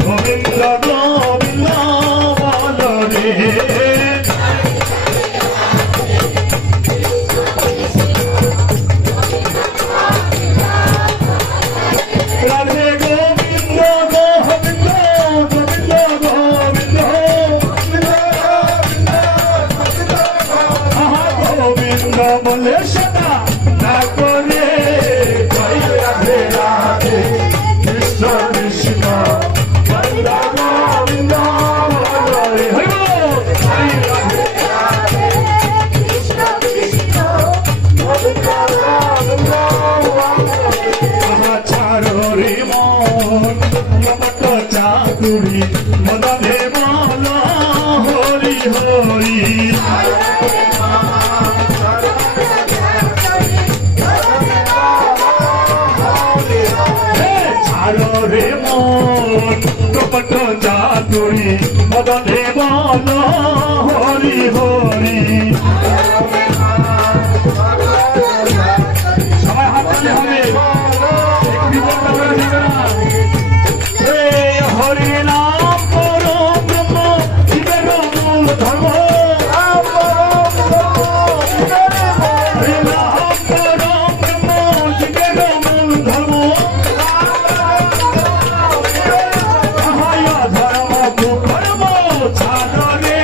গোবিন্দ গোবিন্দ বলো রে রাধে গোবিন্দ গোবিন্দ গোবিন্দ গোবিন্দ গোবিন্দ বলে সদা না করে জয় রাধে রাধে কৃষ্ণ কৃষ্ণ গোবিন্দ গোবিন্দ বলো রে জয় রাধে রাধে কৃষ্ণ কৃষ্ণ গোবিন্দ গোবিন্দ ছাড়ো রে মন কপট চাকুরি মদনে বলো হরি হরি ছাড়ো রে মন কপট চাকুরি মদনে বলো হরি হরি সবাই হাত তালি হবে হরি নাম করো ব্রহ্ম জীবের মূল ধর্ম হরি নাম করো ব্রহ্ম জীবের মূল ধর্ম ধর্ম কুকর্ম ছাড়ো রে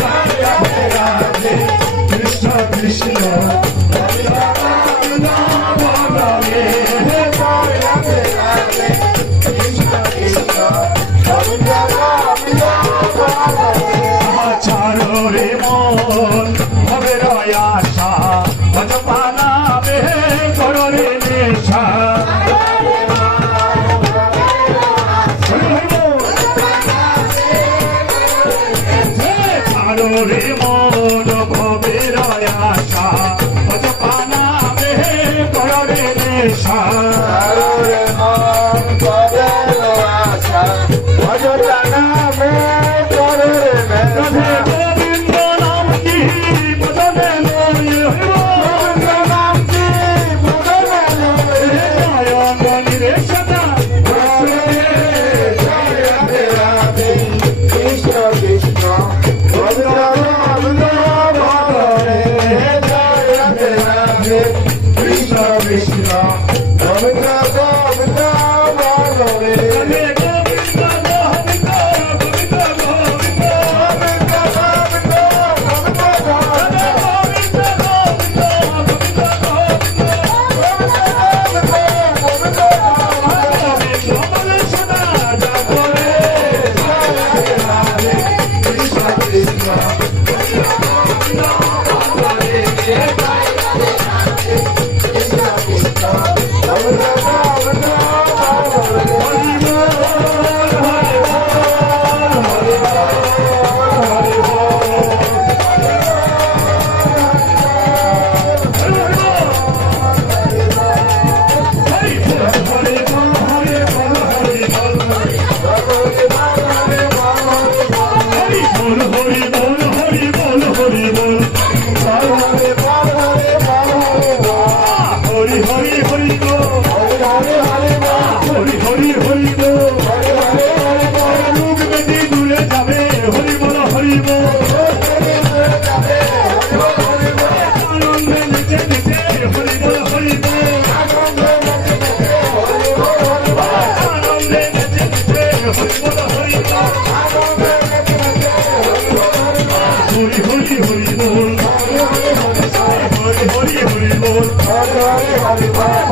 রাধে রাধে কৃষ্ণ কৃষ্ণ ছাড়ো রে মন হবে আশা ভজ পালাবে করো রে নেশা ছাড়ো রে মন হবে আশা ভজ পালাবে করো রে নেশা রাধে গোবিন্দ নাম কি বদনে লয়ে গোবিন্দ নাম কি বদনে লয়ে জয় রে সদা জয় রাধে রাধে কৃষ্ণ কৃষ্ণ গোবিন্দ গোবিন্দ বলো রে জয় রাধে রাধে কৃষ্ণ কৃষ্ণ গোবিন্দ গোবিন্দ বলো রে রাধে গোবিন্দ গোবিন্দ গোবিন্দ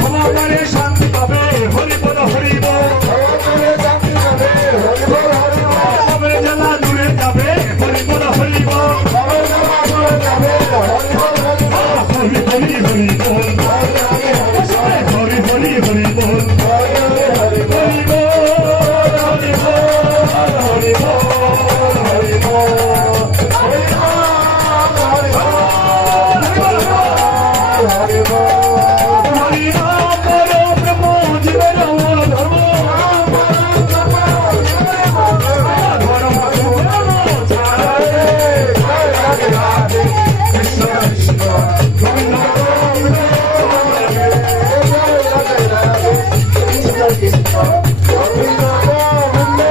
ভগবানের শান্তি পাবে হরি বল হরি বল জেলা দূরে যাবে হরি বল হরি বল হরি হরি হরি বল হরি হরি হরি বল হরি বল হরি বল হরি বল হরি বল হরি নাম করো ব্রহ্ম জীবের মূল ধর্ম ধর্ম ছাড়া রাধে রাধে কৃষ্ণ কৃষ্ণ গোবিন্দ গোবিন্দ রাধে রাধে কৃষ্ণ কৃষ্ণ গোবিন্দ গোবিন্দ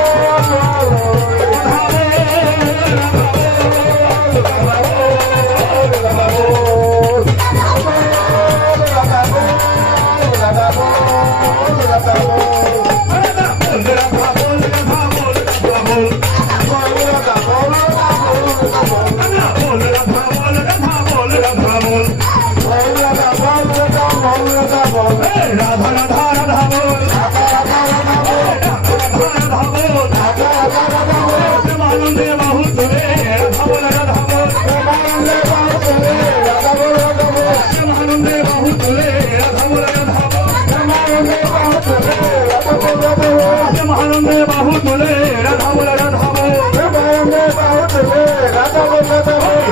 রাধা রাধা রাধা বল আনন্দে বাহু তুলে রাধা বল রাধা বল আনন্দে বাহু তুলে রাধা বল রাধা বল আনন্দে বাহু তুলে রাধা বল রাধা বল আনন্দে বাহু তুলে রাধা বল রাধা বল আনন্দে বাহু তুলে রাধা বল রাধা বল আনন্দে বাহু তুলে রাধা বল রাধা বল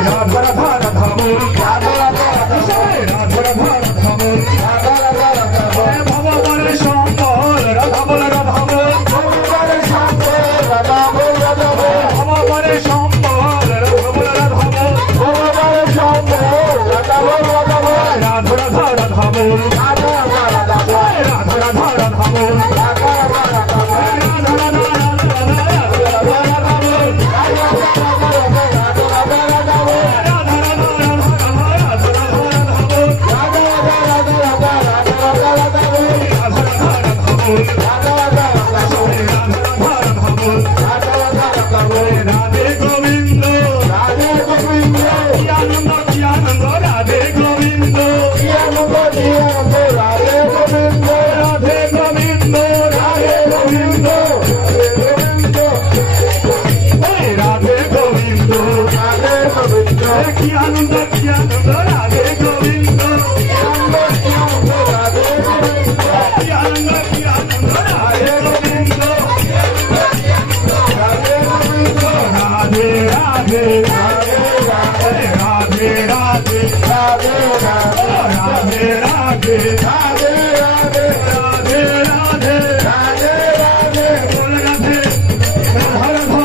রাধা রাধা রাধা বল রাধা রাধা রাধা বল রাধা রাধা রাধা বল ভগবানের সম্বল রাধা বল রাধা বল ভগবানের সম্বল রাধা বল রাধা বল ভগবানের সম্বল রাধা বল রাধা বল ভগবানের সম্বল রাধা বল রাধা বল রাধা রাধা রাধা বল রাধা রাধা রাধা বল রাধা রাধা রাধা বল রাধা রাধা রাধা বল রাধা রাধা রাধে গোবিন্দ রাধে গোবিন্দ কি আনন্দ রাধে গোবিন্দ কি আনন্দ রাধে গোবিন্দ রাধে গোবিন্দ রাধে গোবিন্দ রাধে গোবিন্দ রাধে গোবিন্দ কি আনন্দ রাধে গোবিন্দ কি আনন্দ রাধে গোবিন্দ কি আনন্দ রাধে গোবিন্দ রাধে রাধে রাধে রাধে রাধে রাধে রাধে রাধে রাধে রাধে রাধে রাধে রাধে রাধে বল রাধে রাধা রাধা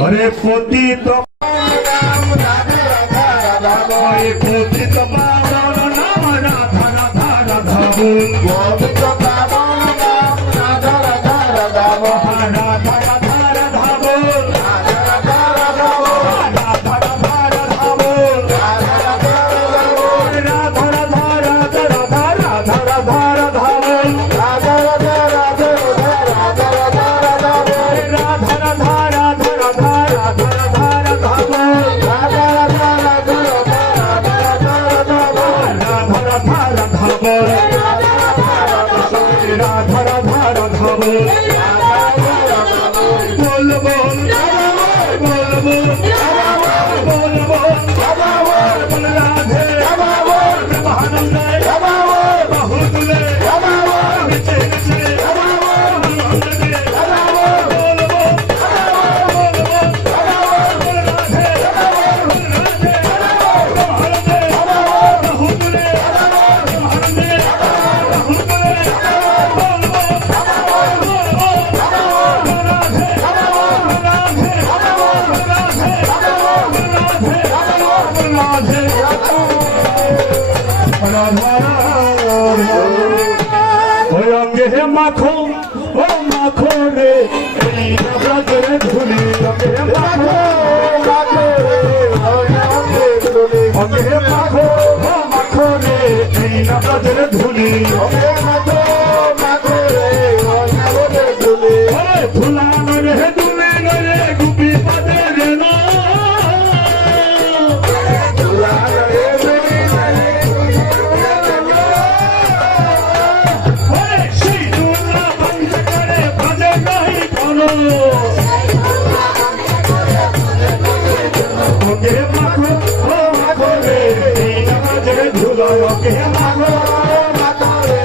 হরে পতিত পতিত পাবন নাম রাধা রাধা রাধা বল পতিত পাবন নাম রাধা রাধা রাধা বল রাধা রাধা রাধা বল রাধা রাধা রাধা বল রাধা রাধা রাধা বল রাধা রাধা রাধা বল রাধা রাধা রাধা রাধা রাধা রাধা রাধা বল রাধা রাধা রাধা রাধা রাধা রাধা বল রাধা রাধা রাধা রাধা রাধা রাধা রাধা বল রাধা রাধা রাধা রাধা রাধা বল রাধা রাধা রাধা বল রাধা রাধা রাধা বল বল বল বল বল বল বল রাধে ব্রহ্মানন্দে বাহু তুলে নিচে নিচে আনন্দ দে বল বল রাধে ব্রহ্মানন্দে বাহু তুলে ব্রহ্মানন্দে বাহু তুলে বল রাধে ওই অঙ্গে মাখো ও মাখো রে এই ব্রজের ধুলি অঙ্গে মাখো রে অঙ্গে মাখো ও মাখো রে এই ব্রজের ধুলি অঙ্গে মাখো রে ব্রজের ধুলি ধুলানো রে দুলে রে গুপি পাদে রে না ওকে মাখো ও মাখো রে এই নামাজের ধুলো ওকে মাখো রে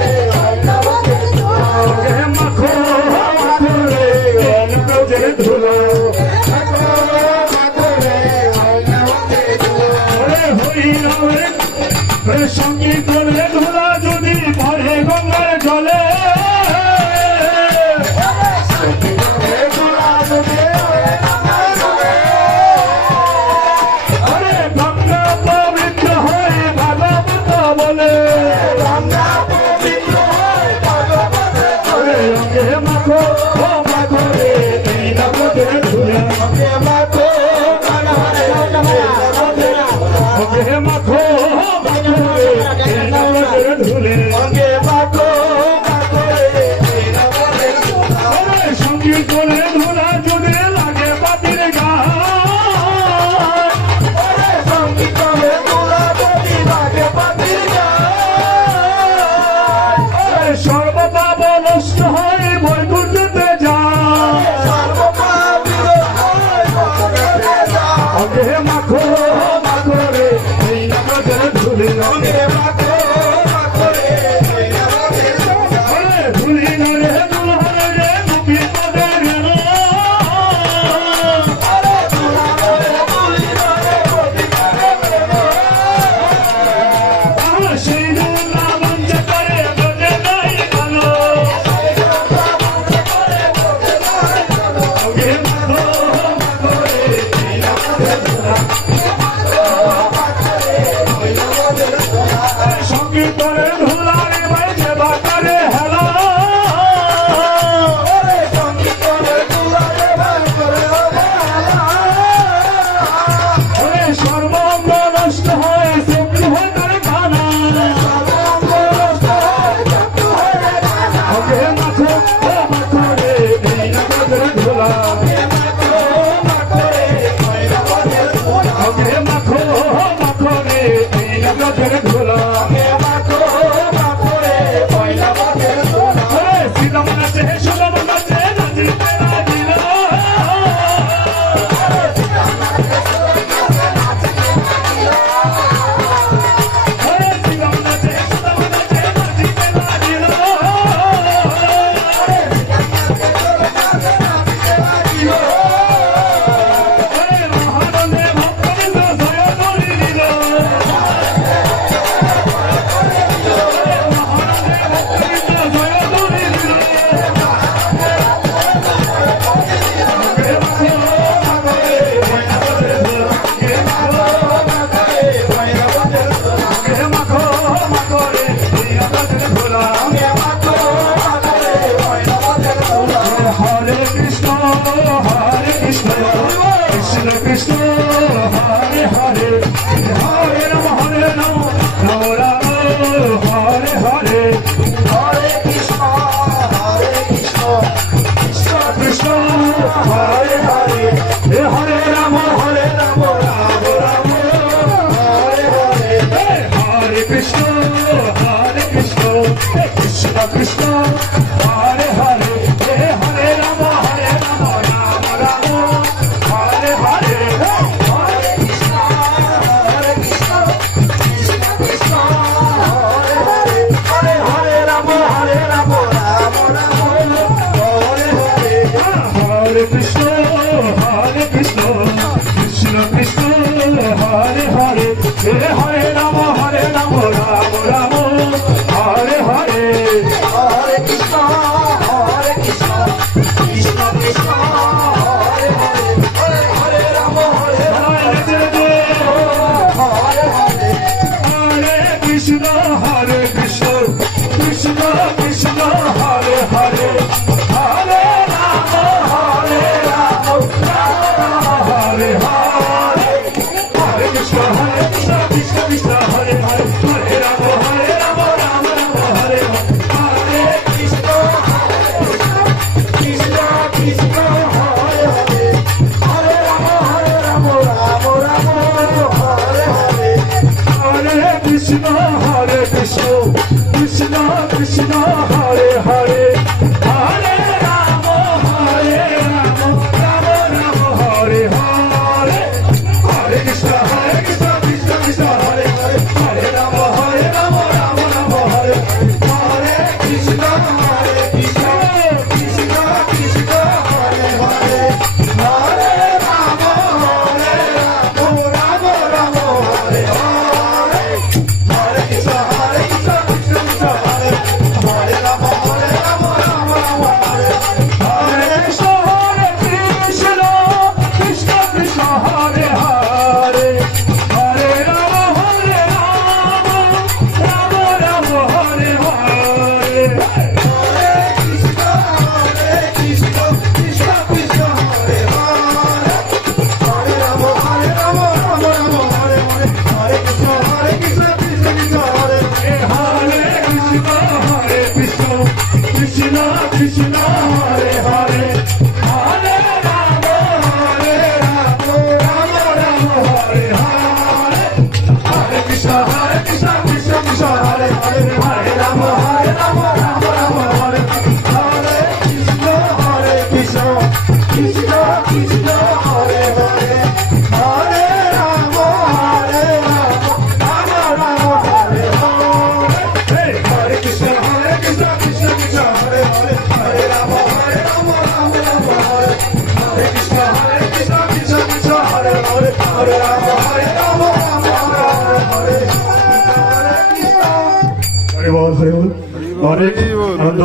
কৃষ্ণ কৃষ্ণ হরে হরে হরে রাম রাম রাম হরে হরে হরে কৃষ্ণ কৃষ্ণ কৃষ্ণ হরে হরে হরে রাম রাম রাম হরে হরে হরে কৃষ্ণ কৃষ্ণ কৃষ্ণ হরে হরে হরে রাম রাম রাম হরে হরে হরে কৃষ্ণ কৃষ্ণ কৃষ্ণ হরে হরে হরে রাম হরে হরে হরে কৃষ্ণ কৃষ্ণ কৃষ্ণ হরে হরে হরে রাম রাম হরে হরে হরে কৃষ্ণ কৃষ্ণ কৃষ্ণ হরে হরে হরে রাম রাম রাম হরে হরে কৃষ্ণ কৃষ্ণ কৃষ্ণ হরে হরে হরে রাম রাম রাম হরে হরে হরে কৃষ্ণ কৃষ্ণ কৃষ্ণ কৃষ্ণ হরে হরে হরে রাম রাম রাম হরে হরে হরে কৃষ্ণ কৃষ্ণ কৃষ্ণ হরে হরে হরে রাম রাম রাম হরে হরে কৃষ্ণ কৃষ্ণ কৃষ্ণ কৃষ্ণ হরে হরে হরে রাম রাম হরে হরে হরে কৃষ্ণ কৃষ্ণ কৃষ্ণ হরে হরে রাম রাম রাম হরে হরে কৃষ্ণ কৃষ্ণ কৃষ্ণ হরে হরে হরে রাম রাম রাম হরে হরে হরে কৃষ্ণ কৃষ্ণ কৃষ্ণ কৃষ্ণ হরে হরে হরে রাম রাম রাম হরে হরে হরে কৃষ্ণ কৃষ্ণ কৃষ্ণ হরে হরে কৃষ্ণ কৃষ্ণ কৃষ্ণ হরে হরে হরে রাম রাম রাম হরে হরে হরে কৃষ্ণ কৃষ্ণ কৃষ্ণ হরে হরে হরে রাম রাম রাম হরে হরে কৃষ্ণ কৃষ্ণ কৃষ্ণ কৃষ্ণ হরে হরে হরে রাম রাম হরে হরে হরে কৃষ্ণ কৃষ্ণ কৃষ্ণ হরে হরে হরে রাম রাম হরে হরে কৃষ্ণ কৃষ্ণ কৃষ্ণ হরে হরে হরে রাম রাম হরে হরে হরে কৃষ্ণ হরে বল অনেক আনন্দ